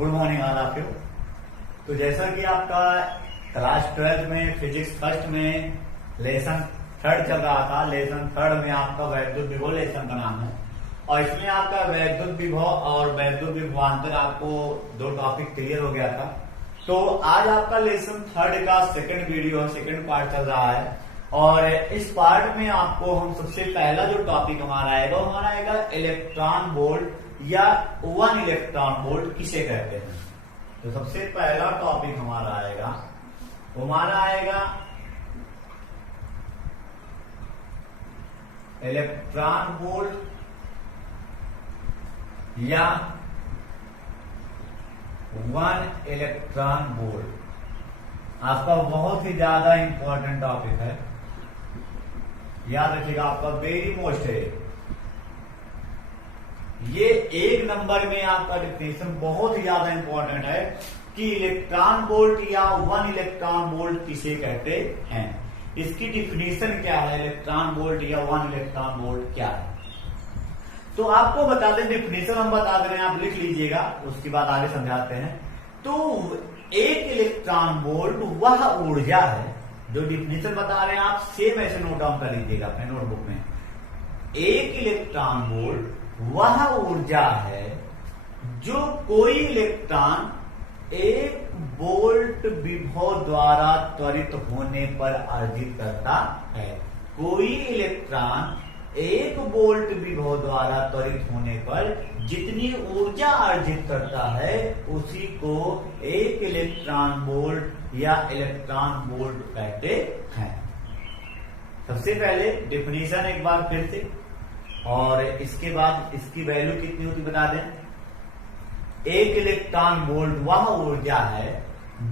Good morning all of you. तो जैसा कि आपका क्लास 12 में फिजिक्स फर्स्ट में लेसन थर्ड चल रहा था, लेसन थर्ड में आपका वैद्युत विभव लेसन का नाम है और इसमें आपका वैद्युत विभव और वैद्युत विभवांतर आपको दो टॉपिक क्लियर हो गया था। तो आज आपका लेसन थर्ड का सेकंड वीडियो, सेकंड पार्ट चल रहा है और इस पार्ट में आपको हम सबसे पहला जो टॉपिक हमारा आएगा वो हमारा आएगा इलेक्ट्रॉन वोल्ट या वन इलेक्ट्रॉन वोल्ट किसे कहते हैं। तो सबसे पहला टॉपिक हमारा आएगा वो हमारा आएगा इलेक्ट्रॉन वोल्ट या वन इलेक्ट्रॉन वोल्ट। आपका बहुत ही ज्यादा इंपॉर्टेंट टॉपिक है, याद रखिएगा, आपका वेरी मोस्ट है ये। एक नंबर में आपका डिफिनेशन बहुत ही ज्यादा इंपॉर्टेंट है कि इलेक्ट्रॉन वोल्ट या वन इलेक्ट्रॉन वोल्ट किसे कहते हैं। इसकी डिफिनेशन क्या है, इलेक्ट्रॉन वोल्ट या वन इलेक्ट्रॉन वोल्ट क्या है। तो आपको बता दें, डिफिनेशन हम बता दे रहे हैं, आप लिख लीजिएगा, उसके बाद आगे समझाते हैं। तो एक इलेक्ट्रॉन वोल्ट वह ऊर्जा है, जो डिफिनेशन बता रहे हैं आप सेम ऐसे नोट डाउन कर लीजिएगा अपने नोटबुक में। एक इलेक्ट्रॉन वोल्ट वह ऊर्जा है जो कोई इलेक्ट्रॉन एक वोल्ट विभव द्वारा त्वरित होने पर अर्जित करता है। कोई इलेक्ट्रॉन एक वोल्ट विभव द्वारा त्वरित होने पर जितनी ऊर्जा अर्जित करता है उसी को एक इलेक्ट्रॉन वोल्ट या इलेक्ट्रॉन वोल्ट कहते हैं। सबसे पहले डिफिनीशन एक बार फिर से, और इसके बाद इसकी वैल्यू कितनी होती बता दें। एक इलेक्ट्रॉन वोल्ट वह ऊर्जा है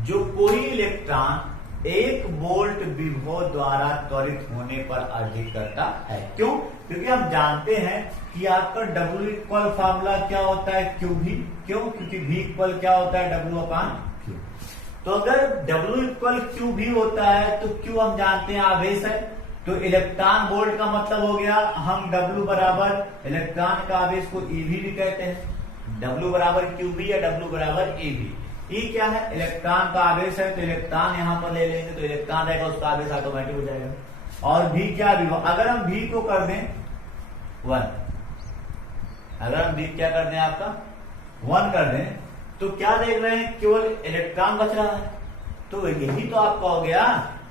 जो कोई इलेक्ट्रॉन एक वोल्ट विभव द्वारा त्वरित होने पर अर्जित करता है। क्यों? क्योंकि हम जानते हैं कि आपका W इक्वल फॉर्मूला क्या होता है, क्यू भी। क्यों? क्योंकि V इक्वल क्या होता है, W अपान क्यू। तो अगर W इक्वल क्यू भी होता है तो क्यू हम जानते हैं आवेश है, तो इलेक्ट्रॉन वोल्ट का मतलब हो गया हम W बराबर इलेक्ट्रॉन का आवेश को EV भी कहते हैं। W बराबर QV या W बराबर EV। ई क्या है, इलेक्ट्रॉन का आवेश है, तो इलेक्ट्रॉन यहां पर ले लेंगे तो इलेक्ट्रॉन रहेगा, उसका आवेश ऑटोमेटिक हो जाएगा। और V क्या, अगर हम V को कर दें 1, अगर हम V क्या कर दें आपका 1 कर दें तो क्या देख रहे हैं, केवल इलेक्ट्रॉन बच रहा है। तो यही तो आपका हो गया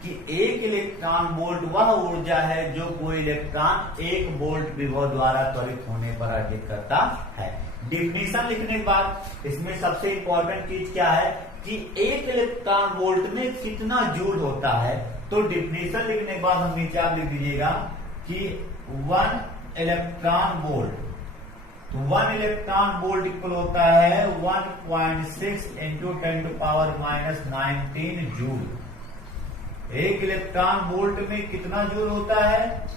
कि एक इलेक्ट्रॉन वोल्ट वह ऊर्जा है जो कोई इलेक्ट्रॉन एक वोल्ट विभव द्वारा त्वरित होने पर अर्जित करता है। डिफिनीशन लिखने के बाद इसमें सबसे इंपॉर्टेंट चीज क्या है कि एक इलेक्ट्रॉन वोल्ट में कितना जूल होता है। तो डिफिनीशन लिखने के बाद हम नीचे आप लिख दीजिएगा कि 1 इलेक्ट्रॉन वोल्ट, तो 1 इलेक्ट्रॉन वोल्ट इक्वल होता है 1.6 इंटू 10⁻⁻19 जूल। एक इलेक्ट्रॉन वोल्ट में कितना जूल होता है,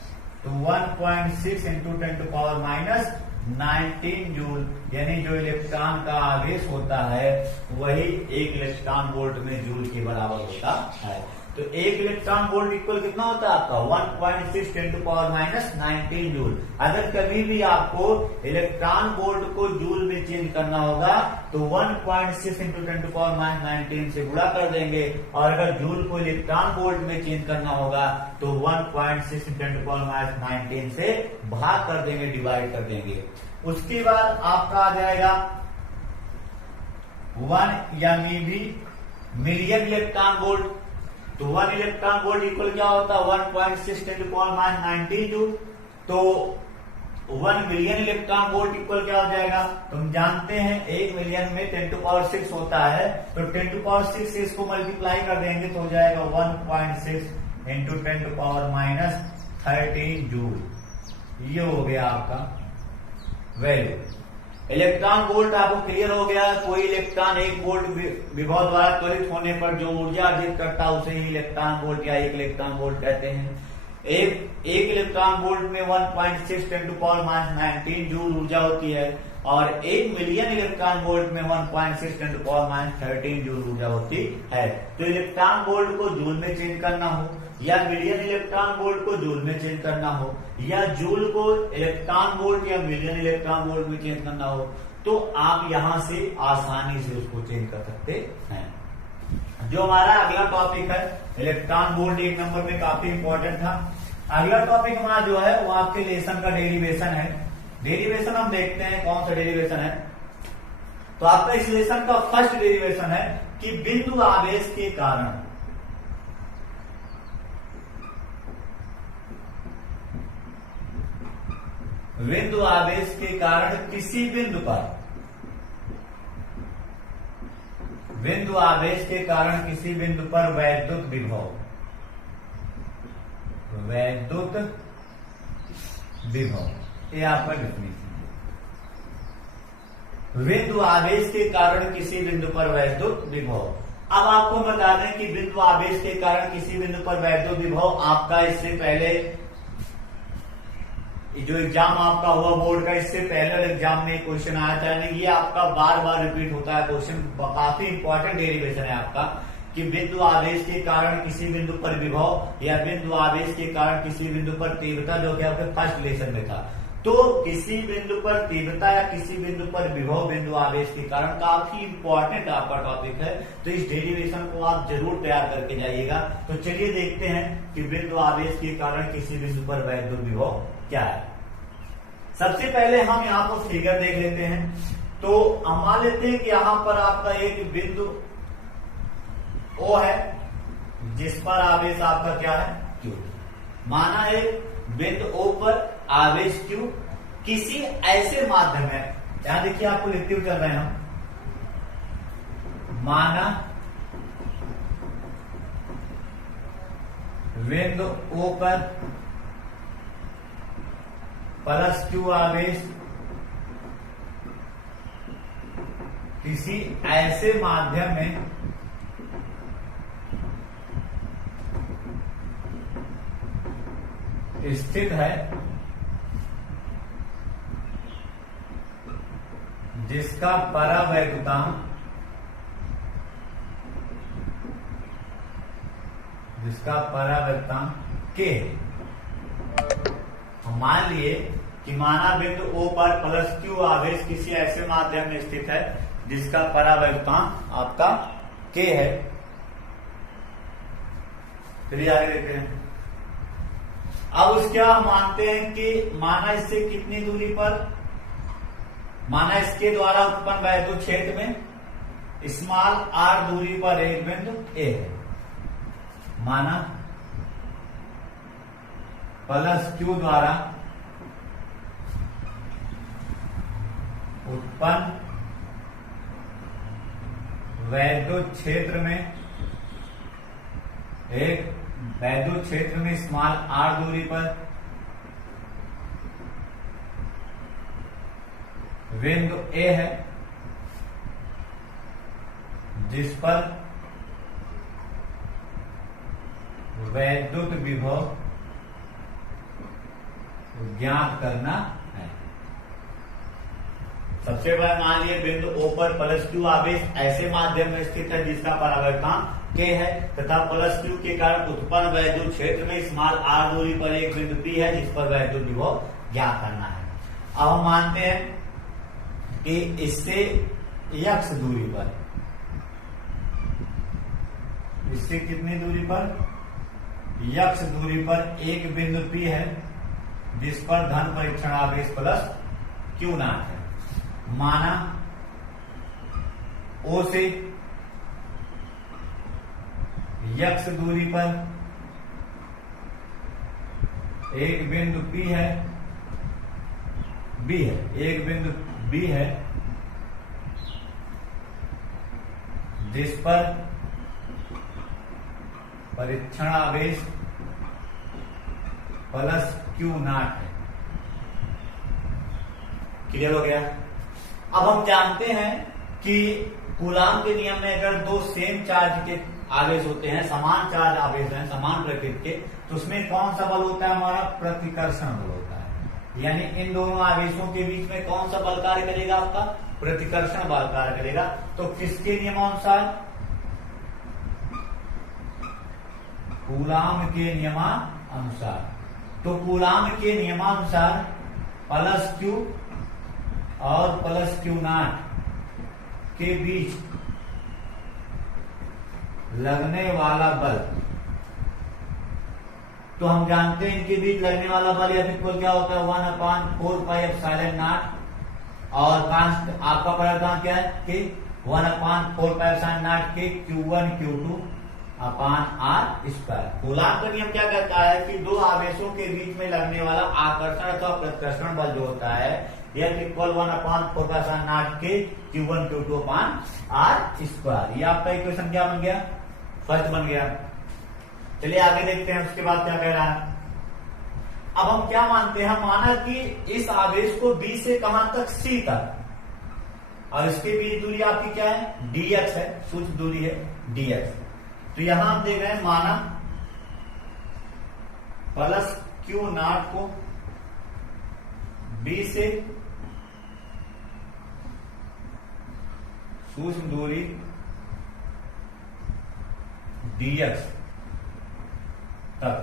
तो 1.6 इंटू 10⁻⁻19 जूल, यानी जो इलेक्ट्रॉन का आवेश होता है वही एक इलेक्ट्रॉन वोल्ट में जूल के बराबर होता है। तो एक इलेक्ट्रॉन वोल्ट इक्वल कितना होता है आपका 1.6 10⁻⁻19 जूल। अगर कभी भी आपको इलेक्ट्रॉन वोल्ट को जूल में चेंज करना होगा तो 1.6 इंटू 10⁻⁻19 से गुणा कर देंगे, और अगर जूल को इलेक्ट्रॉन वोल्ट में चेंज करना होगा तो 1.6 इंटू 10⁻⁻19 से भाग कर देंगे, डिवाइड कर देंगे। उसके बाद आपका आ जाएगा 1 या मिलियन इलेक्ट्रॉन वोल्ट। तो 1 इलेक्ट्रॉन वोल्ट इक्वल क्या होता है 1.6 10⁻⁻19 जूल। तो 1 मिलियन इलेक्ट्रॉन वोल्ट इक्वल क्या हो जाएगा, तुम जानते हैं 1 मिलियन में 10⁻6 होता है, तो 10⁻6 से इसको मल्टीप्लाई कर देंगे तो हो जाएगा 1.6 इंटू 10⁻13 जूल। ये हो गया आपका वैल्यू। इलेक्ट्रॉन वोल्ट आपको क्लियर हो गया, कोई इलेक्ट्रॉन एक वोल्ट विभव द्वारा त्वरित होने पर जो ऊर्जा अर्जित करता है उसे ही इलेक्ट्रॉन वोल्ट या एक इलेक्ट्रॉन वोल्ट कहते हैं। एक इलेक्ट्रॉन वोल्ट में 1.6 10⁻19 जूल ऊर्जा होती है और 1 मिलियन इलेक्ट्रॉन वोल्ट में 1.6 10⁻13 जूल ऊर्जा होती है। तो इलेक्ट्रॉन वोल्ट को जूल में चेंज करना हो या मिलियन इलेक्ट्रॉन वोल्ट को जूल में चेंज करना हो या जूल को इलेक्ट्रॉन वोल्ट या मिलियन इलेक्ट्रॉन वोल्ट में चेंज करना हो तो आप यहां से आसानी से उसको चेंज कर सकते हैं। जो हमारा अगला टॉपिक है इलेक्ट्रॉन वोल्ट, 1 नंबर में काफी इंपॉर्टेंट था। अगला टॉपिक हमारा जो है वो आपके लेसन का डेरिवेशन है। डेरिवेशन हम देखते हैं कौन सा डेरिवेशन है। तो आपका इस लेसन का फर्स्ट डेरिवेशन है कि बिंदु आवेश के कारण किसी बिंदु पर वैद्युत विभव, ये आपका डेफिनेशन है। बिंदु आवेश के कारण किसी बिंदु पर वैद्युत विभव। अब आपको बता दें कि बिंदु आवेश के कारण किसी बिंदु पर वैद्युत विभव आपका इससे पहले जो एग्जाम आपका हुआ बोर्ड का, इससे पहले एग्जाम में क्वेश्चन आया था। ये आपका बार बार रिपीट होता है क्वेश्चन, काफी इंपॉर्टेंट डेरिवेशन है आपका कि बिंदु आवेश के कारण किसी बिंदु पर विभव या बिंदु आवेश के कारण किसी बिंदु पर तीव्रता, जो कि आपके फर्स्ट लेसन में था। तो किसी बिंदु पर तीव्रता या किसी बिंदु पर विभव बिंदु आवेश के कारण काफी इंपॉर्टेंट आपका टॉपिक है। तो इस डेरिवेशन को आप जरूर तैयार करके जाइएगा। तो चलिए देखते हैं कि बिंदु आवेश के कारण किसी बिंदु पर वैद्युत विभव क्या है। सबसे पहले हम यहाँ पर फिगर देख लेते हैं। तो हम मान लेते हैं कि यहां पर आपका एक बिंदु O है जिस पर आवेश आपका क्या है, Q। माना एक बिंदु O पर आवेश Q किसी ऐसे माध्यम है, यहां देखिए आपको लिखते हुए चल रहे हैं हम। माना बिंदु O पर +Q आवेश किसी ऐसे माध्यम में स्थित है जिसका परावैद्युतांक K है। मान लिए कि माना बिंदु O पर +Q आवेश किसी ऐसे माध्यम में स्थित है जिसका परावैद्युतांक आपका K है। चलिए आगे देखते हैं। अब उसके हम मानते हैं कि माना इससे कितनी दूरी पर, माना इसके द्वारा उत्पन्न वैद्युत क्षेत्र में स्मॉल r दूरी पर एक बिंदु A है। माना +Q द्वारा उत्पन्न वैद्युत क्षेत्र में स्मॉल r दूरी पर बिंदु A है जिस पर वैद्युत विभव ज्ञात करना है। सबसे पहले मान लिए बिंदु O पर +Q आवेश ऐसे माध्यम में स्थित है जिसका परावैद्युतांक K है तथा +Q के कारण उत्पन्न वैद्युत क्षेत्र में स्मॉल r दूरी पर एक बिंदु P है जिस पर वैद्युत विभव ज्ञात करना है। अब हम मानते हैं कि इससे x दूरी पर, इससे कितनी दूरी पर, x दूरी पर एक बिंदु P है जिस पर धन परीक्षण आवेश +Q नाट है। माना O से x दूरी पर एक बिंदु P है, B है, एक बिंदु B है जिस पर परीक्षण आवेश +Q नाट है। क्लियर हो गया। अब हम जानते हैं कि कूलाम के नियम में अगर दो सेम चार्ज के आवेश होते हैं, समान चार्ज आवेश हैं, समान प्रकृति के, तो उसमें कौन सा बल होता है, हमारा प्रतिकर्षण बल होता है। यानी इन दोनों आवेशों के बीच में कौन सा बल कार्य करेगा, आपका प्रतिकर्षण बल कार्य करेगा। तो किसके नियमानुसार, कूलाम के नियमानुसार। तो कूलाम के नियमानुसार +Q और प्लस क्यू नॉट के बीच लगने वाला बल, तो हम जानते हैं इनके बीच लगने वाला बल या फिर क्या होता है 1/4πε0 और कांस्ट आपका परिवर्तन क्या है कि 1/4πε0 के Q1 Q2 अपान R स्क्वायर। कूलाम का नियम क्या कहता है कि दो आवेशों के बीच में लगने वाला आकर्षण अथवा प्रतिकर्षण बल जो होता है यह इक्वल 1/4πε0 के Q1 Q2 अपान R स्क्वायर। ये आपका इक्वेशन क्या बन गया, फर्स्ट बन गया। चलिए आगे देखते हैं उसके बाद क्या कह रहा है। अब हम क्या मानते हैं, माना कि इस आवेश को B से कहां तक, C तक, और इसके बीच दूरी आपकी क्या है, dx है, कुछ दूरी है dx। तो यहां हम देख रहे हैं माना प्लस क्यू नॉट को B से सूक्ष्म दूरी dx तक,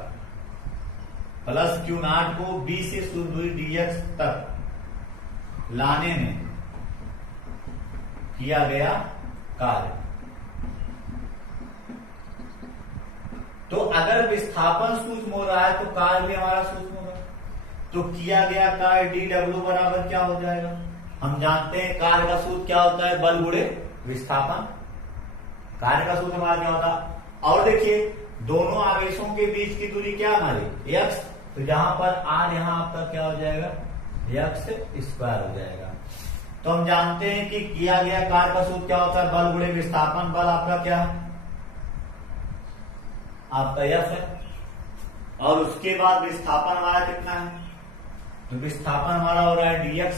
प्लस क्यू नॉट को B से सूक्ष्म दूरी dx तक लाने में किया गया कार्य। तो अगर विस्थापन सूक्ष्म हो रहा है तो कार्य भी हमारा सूक्ष्म होगा। तो किया गया कार्य dw बराबर क्या हो जाएगा, हम जानते हैं कार्य का सूत्र क्या होता है, बल गुणे विस्थापन। कार्य का सूत्र हमारा क्या होता है, और देखिए दोनों आवेशों के बीच की दूरी क्या हमारी x, तो जहां पर r यहां आपका क्या हो जाएगा x स्क्वायर हो जाएगा। तो हम जानते हैं कि किया गया कार्य का सूत्र क्या होता है, बल गुणे विस्थापन। बल आपका क्या है, आपका F है, और उसके बाद विस्थापन हमारा कितना है, तो विस्थापन हमारा हो रहा है dx,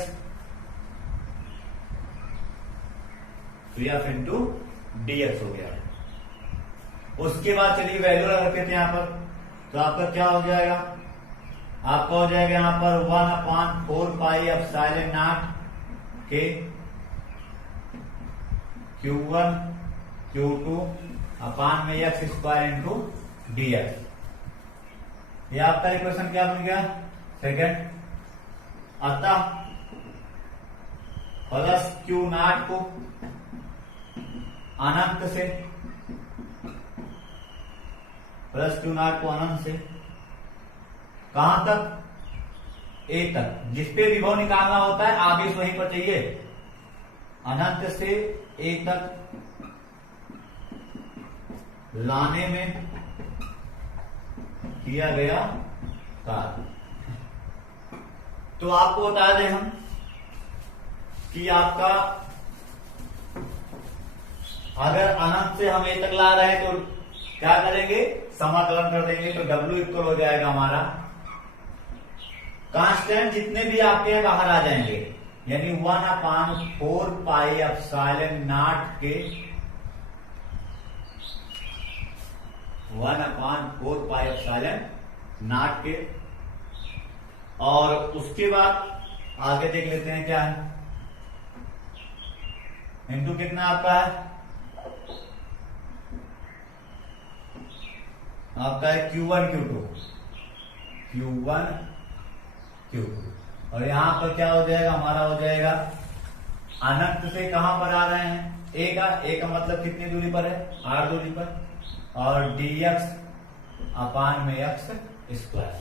तो F इंटू dx हो गया। उसके बाद चलिए वैल्यू रखते थे यहां पर, तो आपका क्या हो जाएगा, आपका हो जाएगा यहां पर 1/4πε0 के Q1 Q2 अपान में x स्क्वायर इंटू dx। ये आपका इक्वेशन क्या बन गया, सेकेंड। अतः प्लस क्यू नॉट को अनंत से, प्लस क्यू नॉट को अनंत से कहां तक, ए तक, जिसपे विभव निकालना होता है आवेश वहीं पर चाहिए, अनंत से ए तक लाने में किया गया कार्य। तो आपको बता दें हम कि आपका अगर अनंत से हम ए तक ला रहे हैं तो क्या करेंगे, समाकलन कर देंगे, तो W इक्वल हो जाएगा हमारा कांस्टेंट जितने भी आपके बाहर आ जाएंगे, यानी 1/4πε0 के 1/4πε0 के, और उसके बाद आगे देख लेते हैं क्या है, इंटू कितना आपका है, आपका है Q1 Q2, और यहां पर क्या हो जाएगा, हमारा हो जाएगा अनंत से कहां पर आ रहे हैं, ए का मतलब कितनी दूरी पर है, r दूरी पर, और dx अपान में x स्क्वायर।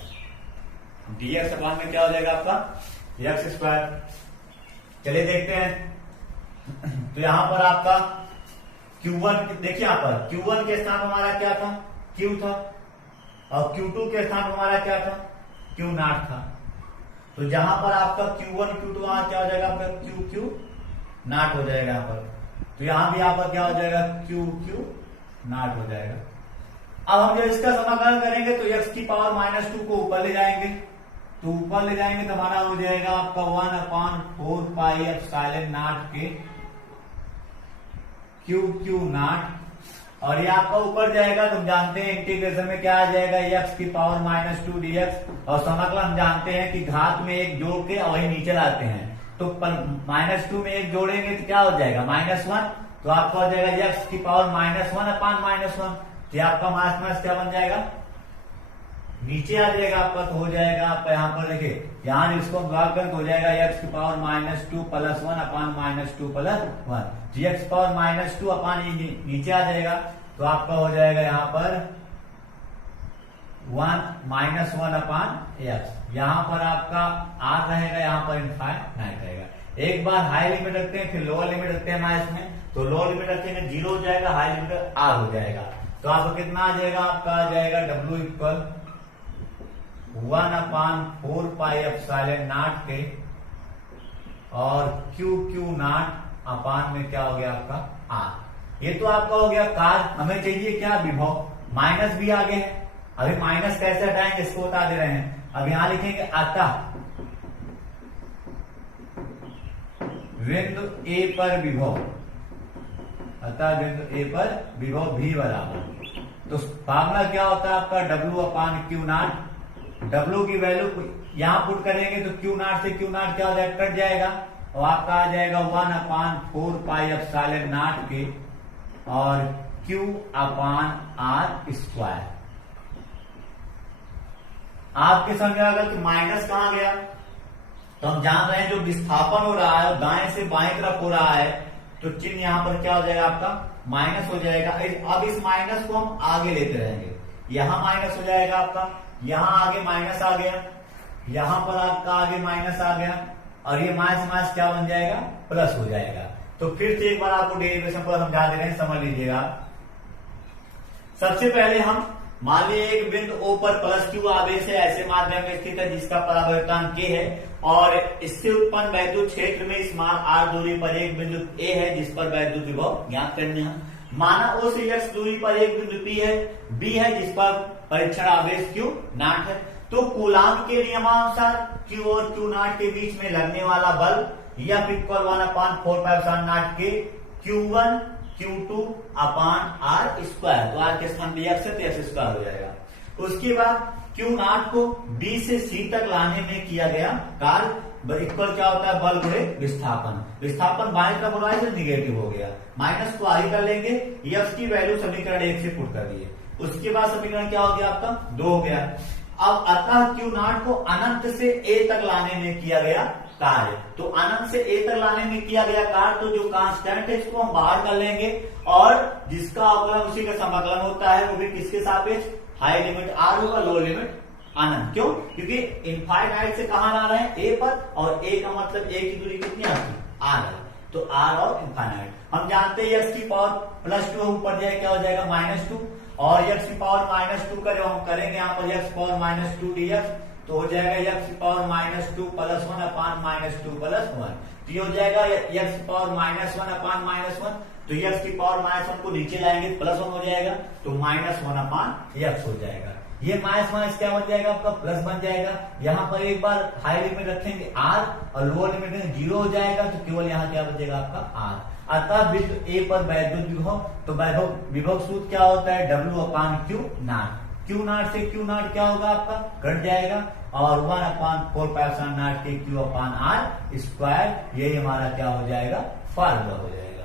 dx अपान में क्या हो जाएगा आपका x स्क्वायर। चलिए देखते हैं। तो यहां पर आपका Q1 देखिए, यहां पर Q1 के स्थान हमारा क्या था, Q था, और Q2 के स्थान हमारा क्या था, Q नॉट था। तो जहां पर आपका Q1 Q2 वहां क्या हो जाएगा, आपका Q नॉट हो जाएगा यहां पर। तो यहां भी यहाँ पर क्या हो जाएगा, Q नॉट हो जाएगा। अब हम जब इसका समाकलन करेंगे तो x की पावर -2 को ऊपर ले जाएंगे, तो ऊपर ले जाएंगे तो हमारा हो जाएगा आपका 1/4πε0 के Q नॉट, और ये आपका ऊपर जाएगा तो हम जानते हैं इंटीग्रेशन में क्या आ जाएगा, x की पावर -2 dx, और समाकलन हम जानते हैं कि घात में एक जोड़ के वही नीचे लाते हैं, तो -2 में एक जोड़ेंगे तो क्या हो जाएगा, -1, तो आपका हो जाएगा x की पावर -1 अपान -1, तो आपका मास क्या बन जाएगा, नीचे आ जाएगा आपका, तो हो जाएगा आपका यहाँ पर देखिए, यहाँ इसको भाग कर हो जाएगा एक्स की पावर -2 + 1 अपान -2 + 1। तो एक्स पावर -2 अपान नीचे आ जाएगा, तो आपका हो जाएगा यहाँ पर 1 अपान एक्स। यहाँ पर आपका आर रहेगा, यहाँ पर इनफाइनाइट रहेगा। एक बार हाई लिमिट रखते हैं, फिर लोअर लिमिट रखते हैं माइनस में, तो लोअर लिमिट रखेंगे 0 हो जाएगा, हाई लिमिट आर हो जाएगा। तो आपको कितना आ जाएगा, आपका आ जाएगा W equal 1/4 pi epsilon not के और Q नॉट अपान में क्या हो गया आपका आर। ये तो आपका हो गया कार्य। हमें चाहिए क्या, विभव। माइनस भी आगे है, अभी माइनस कैसे हटाएंगे इसको बता दे रहे हैं। अब यहां लिखेंगे अतः बिंदु ए पर विभव, अतः बिंदु ए पर विभव V बराबर, तो फार्मूला क्या होता है आपका W/Q नॉट। W की वैल्यू यहां पुट करेंगे तो Q नॉट से Q नॉट क्या हो जाएगा, कट जाएगा, और आपका आ जाएगा 1/4 पाई एप्सिलॉन नॉट के और Q/R²। आपके समझ आ गया कि माइनस कहां गया, तो हम जान रहे हैं जो विस्थापन हो रहा है दाएं से बाएं तरफ हो रहा है, तो चिन्ह यहां पर क्या हो जाएगा आपका माइनस हो जाएगा। अब इस माइनस को हम आगे लेते रहेंगे, यहां माइनस हो जाएगा आपका, यहां आगे माइनस आ गया, यहां पर आपका आगे माइनस आ गया, और ये माइनस माइनस क्या बन जाएगा, प्लस हो जाएगा। तो फिर से एक बार आपको डेरिवेशन पर समझा दे रहे हैं, समझ लीजिएगा। सबसे पहले हम मान लीजिए एक बिंदु O पर +Q आवेश है, ऐसे माध्यम में स्थित है जिसका परावर्तन K है, और इससे उत्पन्न वैद्युत क्षेत्र में इस मान R दूरी पर एक बिंदु A है जिस पर वैद्युत विभव ज्ञात करना है। माना O से x दूरी पर एक बिंदु B है जिस पर परीक्षण आवेश Q नॉट है। तो कूलाम के नियमानुसार Q और Q नॉट के बीच में लगने वाला बल F equal 1/4 pi epsilon not के Q1 Q2 अपान R²। तो R के स्थान पे x है तो x² हो जाएगा। उसके बाद Q नॉट को B से C तक लाने में किया गया कार्य इक्वल क्या होता है, बल गुणे विस्थापन। विस्थापन बाएं तरफ हो रहा है, निगेटिव हो गया, माइनस को आगे कर लेंगे, f की वैल्यू समीकरण 1 से पुट कर दिए। उसके बाद समीकरण क्या हो गया आपका 2 हो गया। अब अतः Q नॉट को अनंत से A तक लाने में किया गया कार्य, तो अनंत से A तक लाने में किया गया कार्य, तो जो कांस्टेंट है इसको हम बाहर कर लेंगे, और जिसका अवकलन उसी का समाकलन होता है, वो भी किसके सापेक्ष, हाई लिमिट R होगा, लोअर लिमिट अनंत। क्यों, क्योंकि इनफाइनाइट से कहां ला रहे हैं, A पर, और A का मतलब A की दूरी कितनी आती है, R है, तो R और इनफाइनाइट। हम जानते हैं x की पावर +2 ऊपर जाए क्या हो जाएगा -2, और x की पावर -2 का जब हम करेंगे यहाँ पर x पावर -2 dx, तो हो जाएगा x की पावर -2 + 1 अपान -2 + 1। तो ये हो जाएगा x की पावर -1 अपान -1, तो x की पावर -1 को नीचे लाएंगे +1 हो जाएगा, तो -1 अपान x हो जाएगा। ये माइनस क्या बन जाएगा आपका, प्लस बन जाएगा। यहाँ पर एक बार हाई लिमिट रखेंगे R और लोअर लिमिट में 0 हो जाएगा, तो केवल यहाँ क्या बचेगा आपका R। अतः बिंदु A पर वैद्युत विभव, तो विभव सूत्र क्या होता है, W/Q नॉट। Q नॉट से Q नॉट क्या होगा आपका, कट जाएगा, और 1/4 पाई एप्सिलॉन नॉट के Q/R², यही हमारा क्या हो जाएगा, फार्मूला हो जाएगा।